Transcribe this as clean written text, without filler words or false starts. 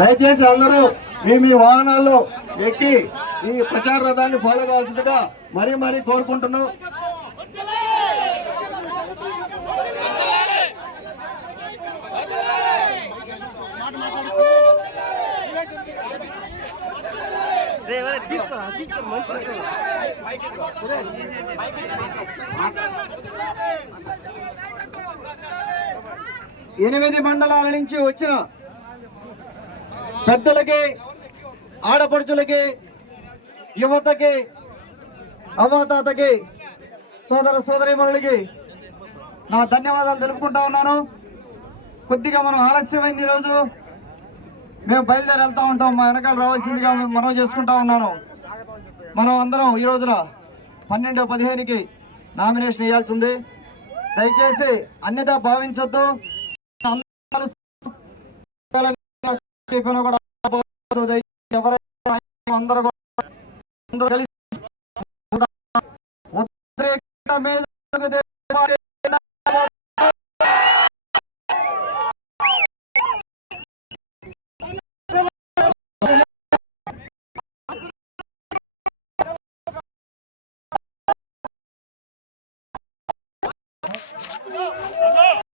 దయచేసి అందరూ మీ వాహనాల్లో ఎక్కి ఈ ప్రచార రథాన్ని ఫాలో కావాల్సిందిగా మరీ కోరుకుంటున్నాం. ఎనిమిది మండలాల నుంచి వచ్చిన పెద్దలకి, ఆడపడుచులకి, యువతకి, అవ్వాతాతకి, సోదర సోదరీమణులకి నా ధన్యవాదాలు తెలుపుకుంటా ఉన్నాను. కొద్దిగా మనం ఆలస్యమైంది ఈరోజు, మేము బయలుదేరి వెళ్తూ ఉంటాం, మా వెనకాల రావాల్సిందిగా మనం చేసుకుంటా ఉన్నాను. మనం అందరం ఈ రోజున 12-15కి నామినేషన్ వేయాల్సి ఉంది. దయచేసి అన్యదా భావించొద్దు. అందరూ కలిసి Go!